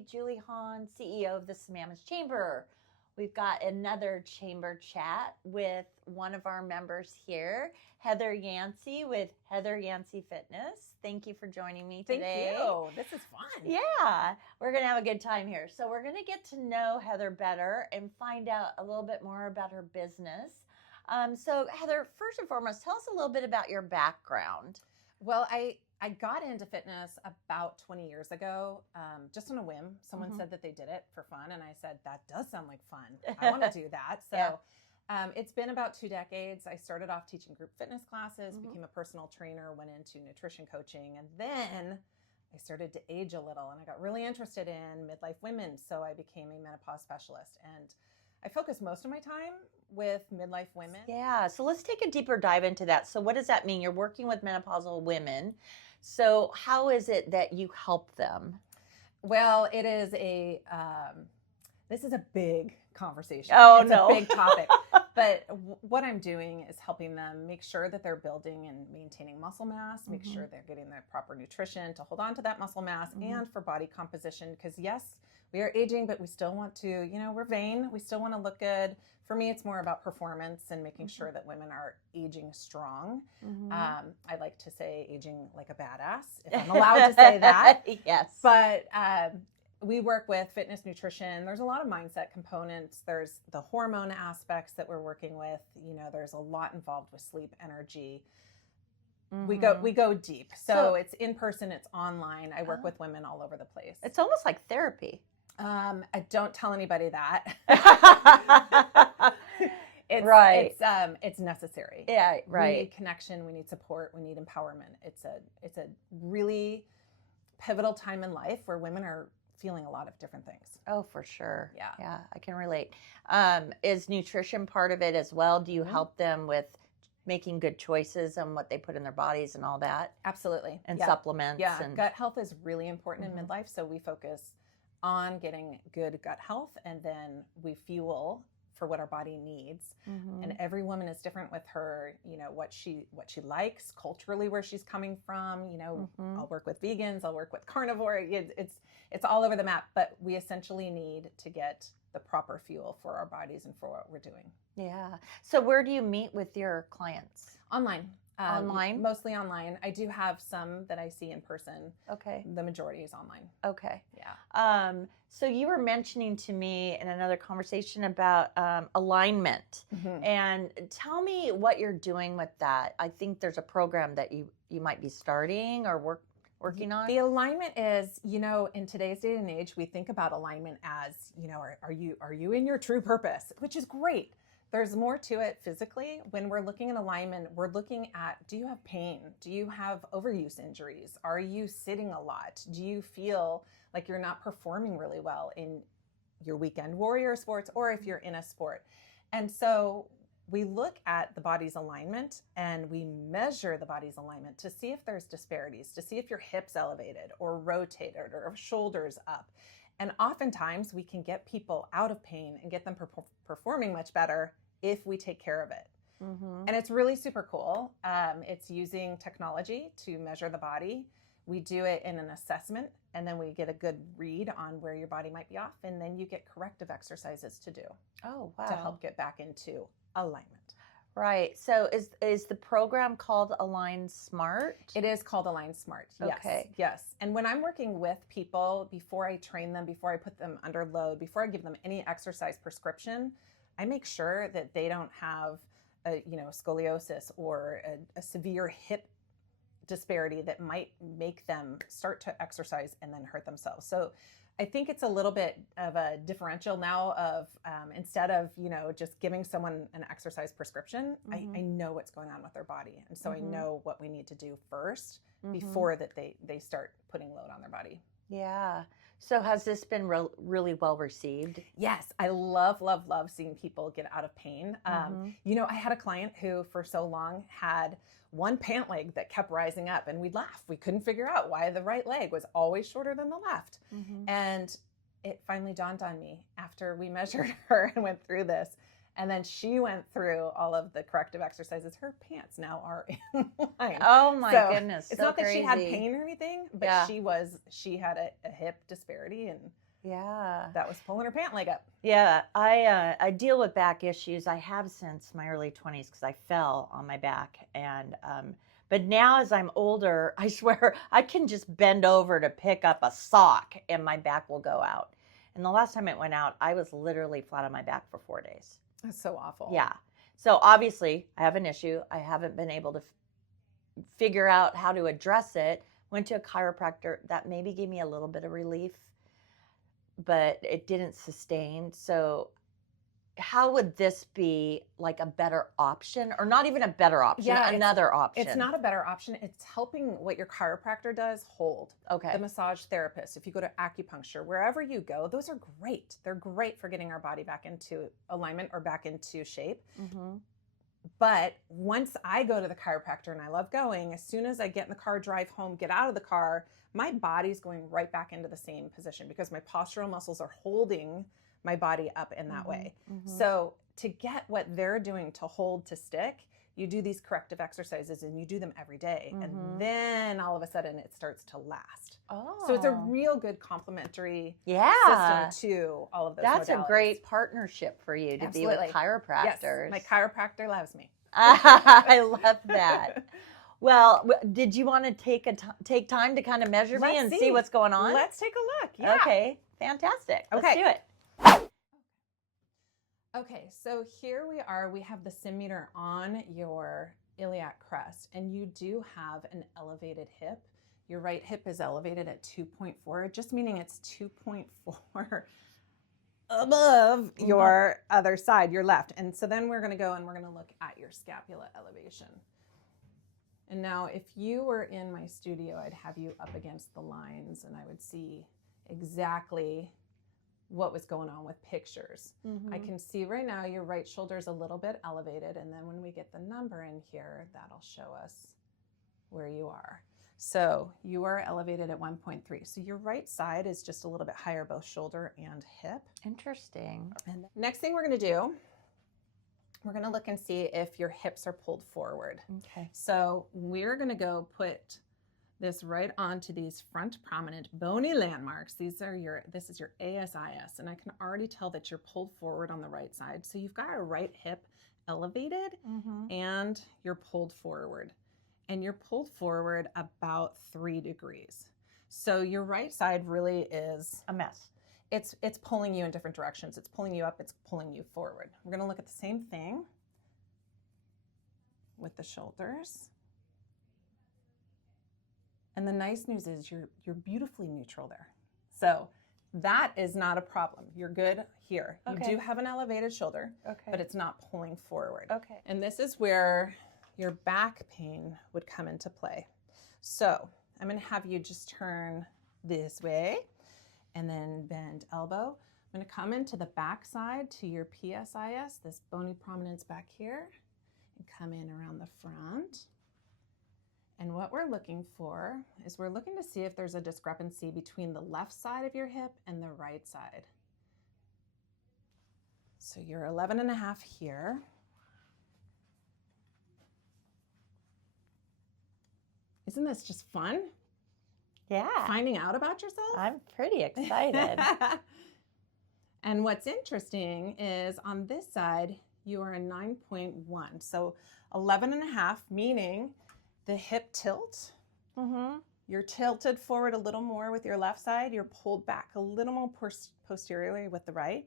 everybody. Julie Honn, CEO of the Sammamish Chamber. We've got another chamber chat with one of our members here, Heather Yancey with Heather Yancey Fitness. Thank you for joining me today. Thank you. This is fun. Yeah, we're going to have a good time here. So we're going to get to know Heather better and find out a little bit more about her business. So Heather, first and foremost, tell us a little bit about your background. Well, I got into fitness about 20 years ago, just on a whim. Someone said that they did it for fun, and I said, that does sound like fun. I want to do that. So it's been about 2 decades. I started off teaching group fitness classes, became a personal trainer, went into nutrition coaching, and then I started to age a little, and I got really interested in midlife women, so I became a menopause specialist. And I focus most of my time with midlife women. Yeah, so let's take a deeper dive into that. So what does that mean? You're working with menopausal women. So how is it that you help them? Well, it is this is a big conversation. Oh, it's no. a big topic. But what I'm doing is helping them make sure that they're building and maintaining muscle mass, make sure they're getting the proper nutrition to hold on to that muscle mass and for body composition. Because yes, we are aging, but we still want to, we're vain. We still want to look good. For me, it's more about performance and making sure that women are aging strong. I like to say aging like a badass, if I'm allowed to say that. Yes. But we work with fitness nutrition. There's a lot of mindset components. There's the hormone aspects that we're working with. There's a lot involved with sleep, energy. We go deep. So it's in person, it's online. I work with women all over the place. It's almost like therapy. I don't tell anybody that. It's necessary. Yeah, right. We need connection. We need support. We need empowerment. It's a really pivotal time in life where women are feeling a lot of different things. Oh, for sure. Yeah, I can relate. Is nutrition part of it as well? Do you help them with making good choices on what they put in their bodies and all that? Absolutely. And supplements. Yeah, and gut health is really important in midlife, so we focus on getting good gut health, and then we fuel for what our body needs. And every woman is different with her, what she likes culturally, where she's coming from. I'll work with vegans, I'll work with carnivore. It's all over the map, but we essentially need to get the proper fuel for our bodies and for what we're doing. Yeah. So where do you meet with your clients? Online. Online? Mostly online. I do have some that I see in person. Okay. The majority is online. Okay. Yeah. So you were mentioning to me in another conversation about alignment. And tell me what you're doing with that. I think there's a program that you might be starting or working on. The alignment is, in today's day and age, we think about alignment as, are you in your true purpose, which is great. There's more to it physically. When we're looking at alignment, we're looking at, do you have pain? Do you have overuse injuries? Are you sitting a lot? Do you feel like you're not performing really well in your weekend warrior sports or if you're in a sport? And so we look at the body's alignment and we measure the body's alignment to see if there's disparities, to see if your hips elevated or rotated or shoulders up. And oftentimes we can get people out of pain and get them performing much better if we take care of it. And it's really super cool. It's using technology to measure the body. We do it in an assessment, and then we get a good read on where your body might be off, and then you get corrective exercises to do. Oh, wow. To help get back into alignment. Right. So is the program called Align Smart? It is called Align Smart. Yes. Okay. Yes. And when I'm working with people, before I train them, before I put them under load, before I give them any exercise prescription, I make sure that they don't have scoliosis or a severe hip disparity that might make them start to exercise and then hurt themselves. So I think it's a little bit of a differential now of instead of, just giving someone an exercise prescription, I know what's going on with their body. And so I know what we need to do first before that they start putting load on their body. Yeah. So has this been really well received? Yes. I love seeing people get out of pain. I had a client who for so long had one pant leg that kept rising up, and we'd laugh. We couldn't figure out why the right leg was always shorter than the left. And it finally dawned on me after we measured her and went through this. And then she went through all of the corrective exercises. Her pants now are in line. Oh my goodness. It's so not crazy. that she had pain or anything, but she had a hip disparity, and Yeah. that was pulling her pant leg up. Yeah, I deal with back issues. I have since my early 20s because I fell on my back, and but now as I'm older, I swear I can just bend over to pick up a sock and my back will go out. And the last time it went out, I was literally flat on my back for 4 days. That's so awful. Yeah. So obviously, I have an issue. I haven't been able to figure out how to address it. Went to a chiropractor that maybe gave me a little bit of relief, but it didn't sustain. So how would this be like a better option, or not even a better option, Yeah, another option? It's not a better option. It's helping what your chiropractor does hold. Okay. The massage therapist, if you go to acupuncture, wherever you go, those are great. They're great for getting our body back into alignment or back into shape. Mm-hmm. But once I go to the chiropractor, and I love going, as soon as I get in the car, drive home, get out of the car, my body's going right back into the same position because my postural muscles are holding my body up in that way. Mm-hmm. So to get what they're doing to hold, to stick, you do these corrective exercises and you do them every day. Mm-hmm. And then all of a sudden it starts to last. Oh. So it's a real good complementary yeah. system to all of those That's modalities. a great partnership for you to Absolutely. be with chiropractors. Yes, my chiropractor loves me. I love that. Well, did you want to take time to kind of measure me and see what's going on? Let's take a look. Yeah. Okay, fantastic. Okay. Let's do it. Okay, so here we are. We have the sim meter on your iliac crest, and you do have an elevated hip. Your right hip is elevated at 2.4, just meaning it's 2.4 above your other side, your left. And so then we're going to go and we're going to look at your scapula elevation. And now if you were in my studio, I'd have you up against the lines and I would see exactly what was going on with pictures. Mm-hmm. I can see right now your right shoulder is a little bit elevated, and then when we get the number in here, that'll show us where you are. So you are elevated at 1.3. So your right side is just a little bit higher, both shoulder and hip. Interesting. And next thing we're going to do, we're going to look and see if your hips are pulled forward. Okay. So we're going to go put this right onto these front prominent bony landmarks. This is your ASIS, and I can already tell that you're pulled forward on the right side. So you've got a right hip elevated and you're pulled forward. And you're pulled forward about 3 degrees. So your right side really is A mess. It's pulling you in different directions. It's pulling you up, it's pulling you forward. We're gonna look at the same thing with the shoulders. And the nice news is you're beautifully neutral there. So that is not a problem. You're good here. Okay. You do have an elevated shoulder, Okay. but it's not pulling forward. Okay. And this is where your back pain would come into play. So I'm going to have you just turn this way and then bend elbow. I'm going to come into the back side to your PSIS, this bony prominence back here, and come in around the front. And what we're looking for is we're looking to see if there's a discrepancy between the left side of your hip and the right side. So you're 11.5 here. Isn't this just fun? Yeah. Finding out about yourself? I'm pretty excited. And what's interesting is on this side, you are a 9.1. So 11.5, meaning the hip tilt. You're tilted forward a little more with your left side. You're pulled back a little more posteriorly with the right.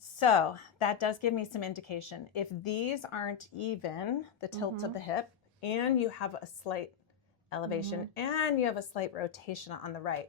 So that does give me some indication. If these aren't even, the tilt of the hip, and you have a slight elevation and you have a slight rotation on the right,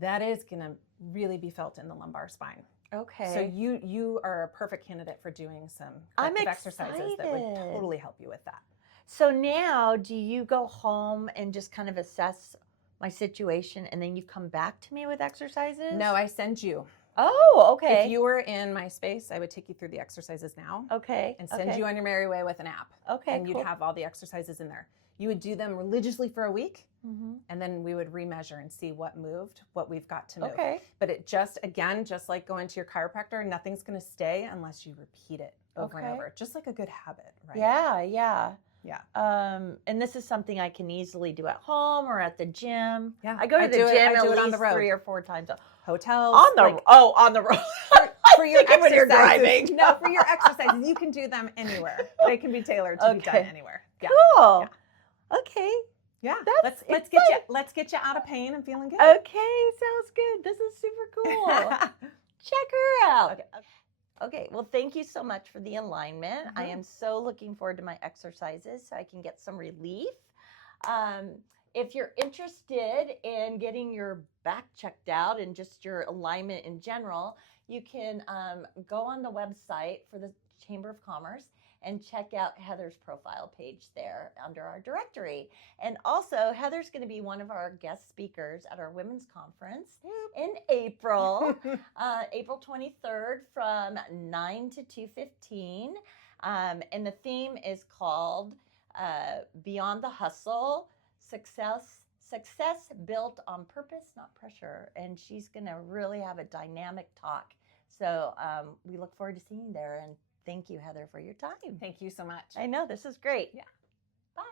that is going to really be felt in the lumbar spine. Okay. So you are a perfect candidate for doing some I'm exercises that would excited. totally help you with that. So now, do you go home and just kind of assess my situation and then you come back to me with exercises? No, I send you. Oh, okay. If you were in my space, I would take you through the exercises now. Okay. And send you on your merry way with an app. Okay, And you'd cool. have all the exercises in there. You would do them religiously for a week, and then we would remeasure and see what moved, what we've got to move. Okay. But it just like going to your chiropractor, nothing's going to stay unless you repeat it over and over, just like a good habit, right? Yeah, yeah. Yeah. And this is something I can easily do at home or at the gym. Yeah. I go to the gym at least on the road. 3 or 4 times. Hotels. On the on the road. For your Thinking when you're exercises. driving. No, for your exercises, you can do them anywhere. They can be tailored to be done anywhere. Yeah. Cool. Yeah. Okay. Yeah. That's Let's get you out of pain and feeling good. Okay, sounds good. This is super cool. Check her out. Okay. Well, thank you so much for the alignment. I am so looking forward to my exercises so I can get some relief. If you're interested in getting your back checked out and just your alignment in general, you can go on the website for the Chamber of Commerce and check out Heather's profile page there under our directory. And also, Heather's going to be one of our guest speakers at our women's conference in April, April 23rd from 9 to 2:15. And the theme is called Beyond the Hustle, Success Built on Purpose, Not Pressure. And she's going to really have a dynamic talk. So we look forward to seeing you there. And thank you, Heather, for your time. Thank you so much. I know, this is great. Yeah. Bye.